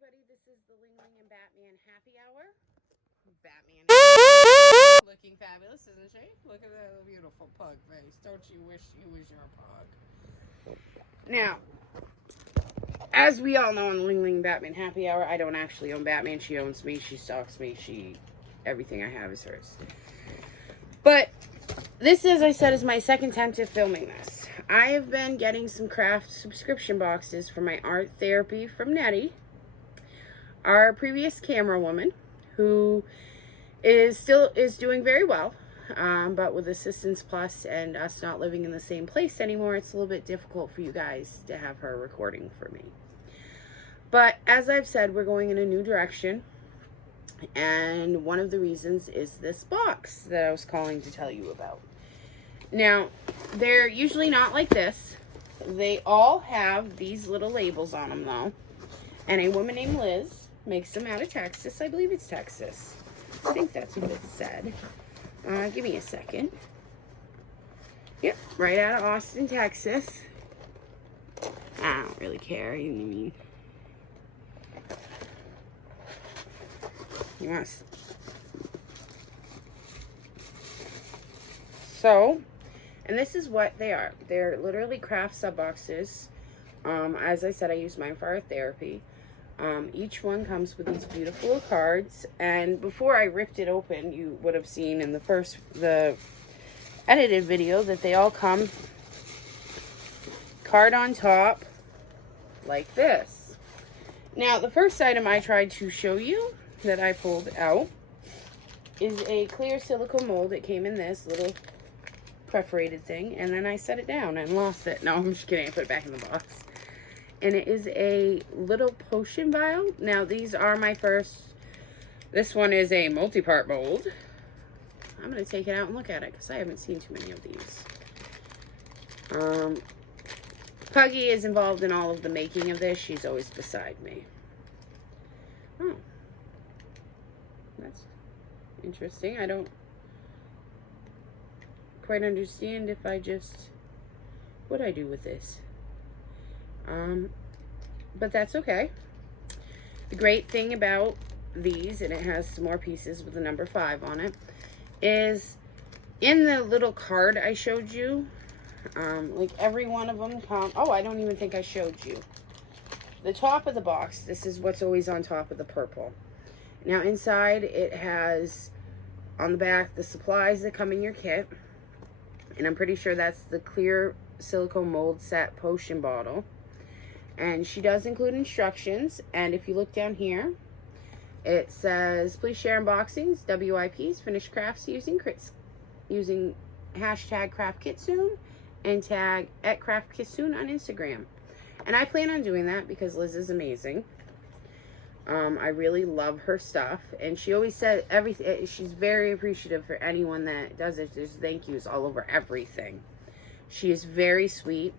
everybody, this is the Ling Ling and Batman happy hour. Batman is looking fabulous, isn't she? Look at that beautiful pug face. Don't you wish you was your pug? Now, as we all know in the Ling Ling Batman happy hour, I don't actually own Batman. She owns me. She stalks me. Everything I have is hers. But this, as I said, is my second attempt at filming this. I have been getting some craft subscription boxes for my art therapy from Nettie, our previous camera woman, who is doing very well, but with Assistance Plus and us not living in the same place anymore, it's a little bit difficult for you guys to have her recording for me. But as I've said, we're going in a new direction, and one of the reasons is this box that I was calling to tell you about. Now, they're usually not like this. They all have these little labels on them, though, and a woman named Liz makes them out of Texas. I believe it's Texas. I think that's what it said. Give me a second. Yep, right out of Austin, Texas. I don't really care. You know what I mean? Yes. So, and this is what they are. They're literally craft sub boxes. As I said, I use mine for art therapy. Each one comes with these beautiful cards, and before I ripped it open, you would have seen in the edited video that they all come card on top like this. Now, the first item I tried to show you that I pulled out is a clear silicone mold. It came in this little perforated thing, and then I set it down and lost it. No, I'm just kidding. I put it back in the box. And it is a little potion vial. Now, these are my first. This one is a multi-part mold. I'm going to take it out and look at it because I haven't seen too many of these. Puggy is involved in all of the making of this. She's always beside me. Oh. That's interesting. I don't quite understand if I just... what I do with this. But that's okay. The great thing about these, and it has some more pieces with the number 5 on it, is in the little card I showed you, like every one of them come, oh, I don't even think I showed you. The top of the box, this is what's always on top of the purple. Now inside it has, on the back, the supplies that come in your kit, and I'm pretty sure that's the clear silicone mold set potion bottle. And she does include instructions, and if you look down here, it says, please share unboxings, WIPs, finished crafts using hashtag #CraftKitsune and tag @CraftKitsune on Instagram. And I plan on doing that because Liz is amazing. I really love her stuff, and she always said everything. She's very appreciative for anyone that does it. There's thank yous all over everything. She is very sweet.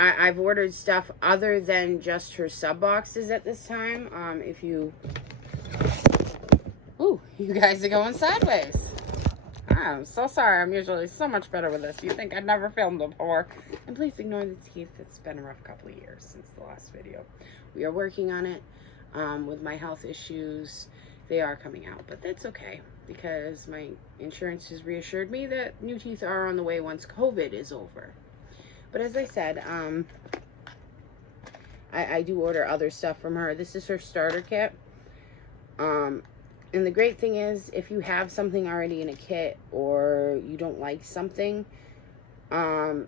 I've ordered stuff other than just her sub boxes at this time. If you... Ooh, you guys are going sideways. I'm so sorry. I'm usually so much better with this. You think I'd never filmed before. And please ignore the teeth. It's been a rough couple of years since the last video. We are working on it. With my health issues, they are coming out. But that's okay, because my insurance has reassured me that new teeth are on the way once COVID is over. But as I said, I do order other stuff from her. This is her starter kit. And the great thing is, if you have something already in a kit or you don't like something,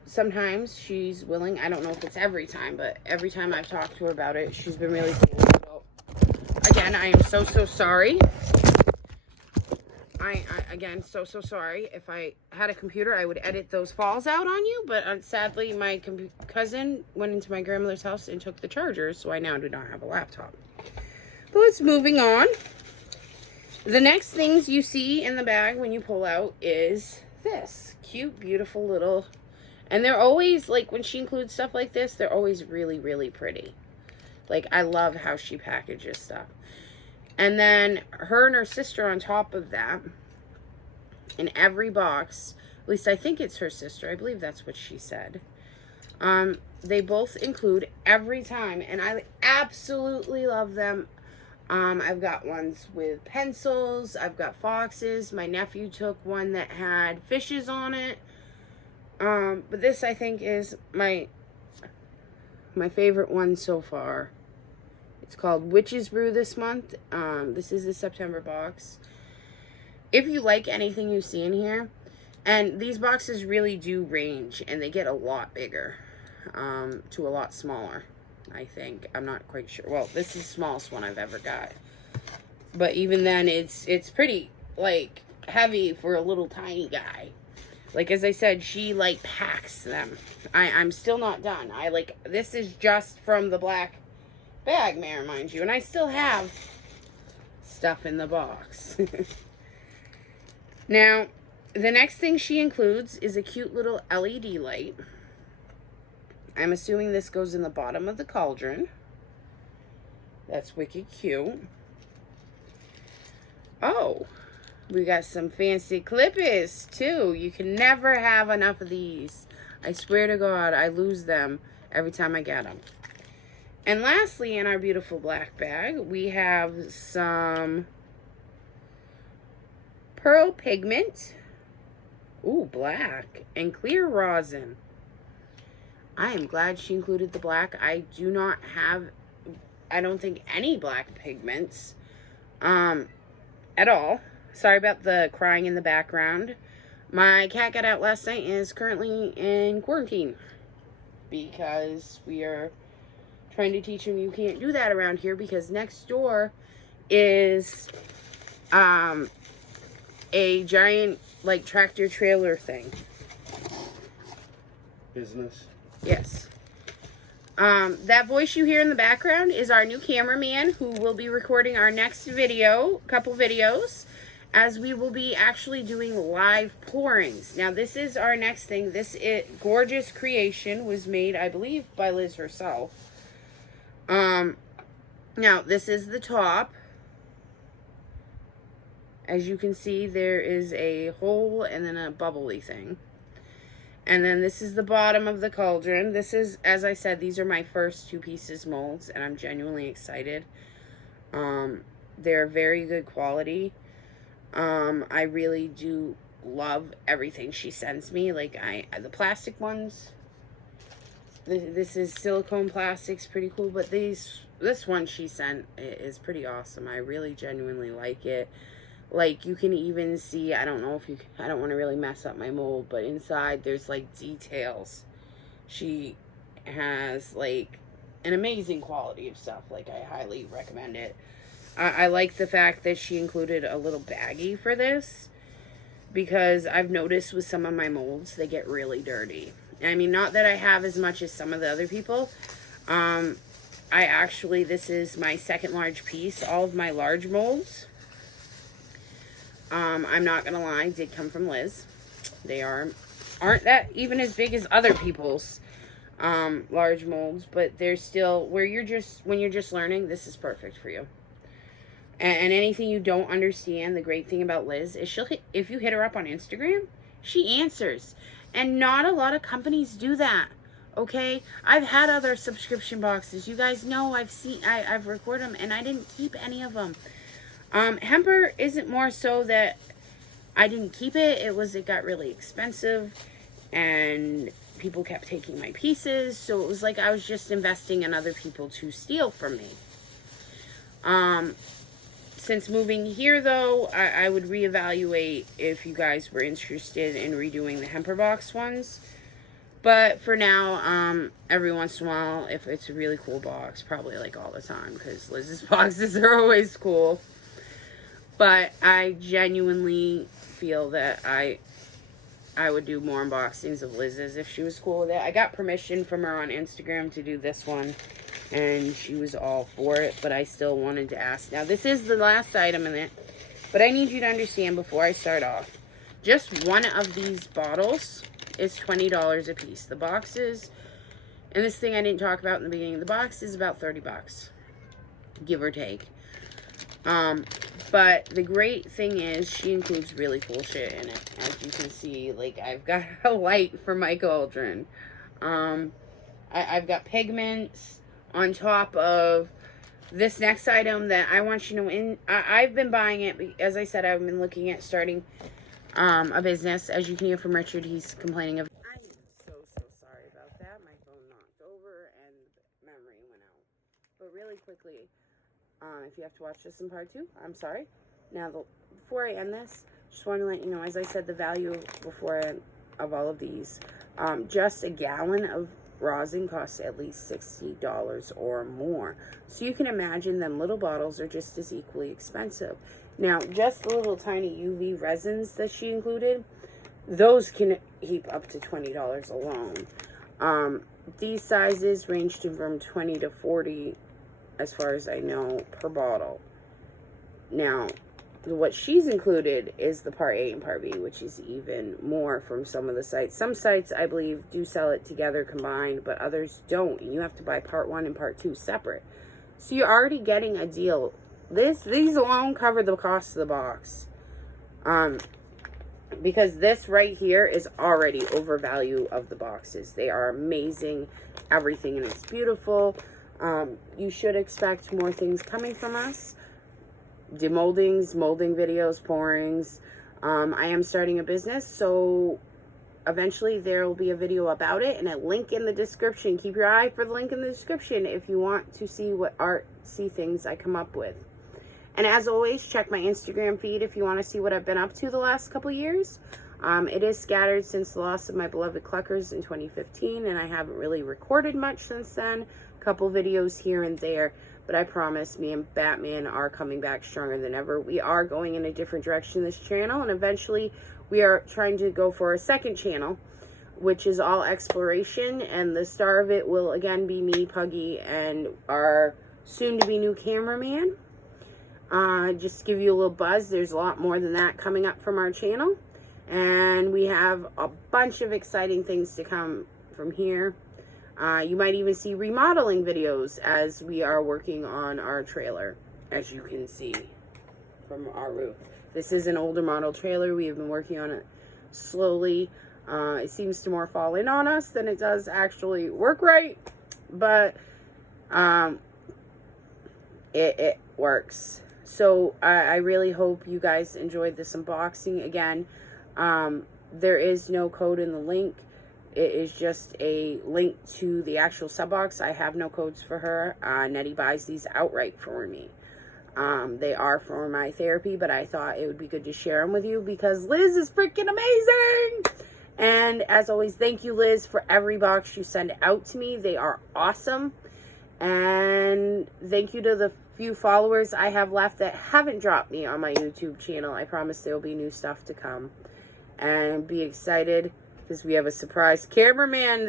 sometimes she's willing. I don't know if it's every time, but every time I've talked to her about it, she's been really cool. So, again, I am so sorry. Again, so sorry. If I had a computer, I would edit those falls out on you, but sadly, my cousin went into my grandmother's house and took the chargers, so I now do not have a laptop. But let's moving on. The next things you see in the bag when you pull out is this cute, beautiful little, and they're always, like, when she includes stuff like this, they're always really, really pretty. Like, I love how she packages stuff. And then her and her sister on top of that, in every box, at least I think it's her sister, I believe that's what she said, They both include every time, and I absolutely love them. I've got ones with pencils. I've got foxes. My nephew took one that had fishes on it. But this, I think, is my favorite one so far. It's called Witch's Brew this month. This is the September box. If you like anything you see in here, and these boxes really do range, and they get a lot bigger, to a lot smaller, I think. I'm not quite sure. Well, this is the smallest one I've ever got. But even then, it's pretty, like, heavy for a little tiny guy. Like, as I said, she, like, packs them. I'm still not done. This is just from the black bag, may I remind you. And I still have stuff in the box. Now, the next thing she includes is a cute little LED light. I'm assuming this goes in the bottom of the cauldron. That's wicked cute. Oh, we got some fancy clippers, too. You can never have enough of these. I swear to God, I lose them every time I get them. And lastly, in our beautiful black bag, we have some pearl pigment. Ooh, black. And clear rosin. I am glad she included the black. I do not have, I don't think, any black pigments at all. Sorry about the crying in the background. My cat got out last night and is currently in quarantine because we are trying to teach him you can't do that around here, because next door is a giant, like, tractor trailer thing. Business. Yes. That voice you hear in the background is our new cameraman, who will be recording our next couple videos, as we will be actually doing live pourings. Now, this is our next thing. This gorgeous creation was made, I believe, by Liz herself. Now, this is the top. As you can see, there is a hole and then a bubbly thing. And then this is the bottom of the cauldron. This is, as I said, these are my first 2 pieces molds, and I'm genuinely excited. They're very good quality. I really do love everything she sends me. Like, the plastic ones, this is silicone plastics, pretty cool. But this one she sent is pretty awesome. I really genuinely like it. Like, you can even see, I don't want to really mess up my mold, but inside there's, like, details. She has, like, an amazing quality of stuff. Like, I highly recommend it. I like the fact that she included a little baggie for this, because I've noticed with some of my molds, they get really dirty. I mean, not that I have as much as some of the other people. This is my second large piece. All of my large molds, I'm not gonna lie, did come from Liz. They aren't that even as big as other people's large molds, but they're still, when you're just learning, this is perfect for you. And anything you don't understand, the great thing about Liz is if you hit her up on Instagram, she answers. And not a lot of companies do that. Okay? I've had other subscription boxes. You guys know I've recorded them, and I didn't keep any of them. Hemper isn't more so that I didn't keep it. It got really expensive, and people kept taking my pieces. So it was like I was just investing in other people to steal from me. Since moving here, though, I would reevaluate if you guys were interested in redoing the Hemper box ones. But for now, every once in a while, if it's a really cool box, probably like all the time, because Liz's boxes are always cool. But I genuinely feel that I would do more unboxings of Liz's if she was cool with it. I got permission from her on Instagram to do this one, and she was all for it, but I still wanted to ask. Now, this is the last item in it, but I need you to understand before I start off, just one of these bottles is $20 a piece. The boxes, and this thing I didn't talk about in the beginning, the box is about 30 bucks, give or take. But the great thing is she includes really cool shit in it. As you can see, like, I've got a light for my cauldron. I've got pigments on top of this next item that I want you to know. I've been buying it. As I said, I've been looking at starting a business. As you can hear from Richard, he's complaining of. I'm so sorry about that. My phone knocked over and memory went out. But really quickly, if you have to watch this in part 2, I'm sorry. Now, before I end this, just want to let you know, as I said, the value of all of these. Just a gallon of rosin costs at least $60 or more. So you can imagine them little bottles are just as equally expensive. Now, just the little tiny UV resins that she included, those can heap up to $20 alone. These sizes ranged from 20 to 40, as far as I know, per bottle. Now, what she's included is the part A and part B, which is even more from some of the sites. Some sites, I believe, do sell it together combined, but others don't. And you have to buy part 1 and part 2 separate. So you're already getting a deal. These alone cover the cost of the box. Because this right here is already over value of the boxes. They are amazing. Everything in it's beautiful. You should expect more things coming from us. Demoldings, molding videos, pourings. I am starting a business, so eventually there will be a video about it and a link in the description. Keep your eye for the link in the description if you want to see what artsy things I come up with. And as always, check my Instagram feed if you want to see what I've been up to the last couple years. It is scattered since the loss of my beloved Cluckers in 2015, and I haven't really recorded much since then. A couple videos here and there. But I promise, me and Batman are coming back stronger than ever. We are going in a different direction this channel, and eventually we are trying to go for a second channel, which is all exploration, and the star of it will again be me, Puggy, and our soon-to-be new cameraman. Just to give you a little buzz, there's a lot more than that coming up from our channel, and we have a bunch of exciting things to come from here. You might even see remodeling videos as we are working on our trailer, as you can see from our roof. This is an older model trailer. We have been working on it slowly. It seems to more fall in on us than it does actually work right, but it works. So I really hope you guys enjoyed this unboxing. Again, there is no code in the link. It is just a link to the actual sub box. I have no codes for her. Nettie buys these outright for me. They are for my therapy, but I thought it would be good to share them with you because Liz is freaking amazing. And as always, thank you, Liz, for every box you send out to me. They are awesome. And thank you to the few followers I have left that haven't dropped me on my YouTube channel. I promise there will be new stuff to come. And be excited, because we have a surprise cameraman.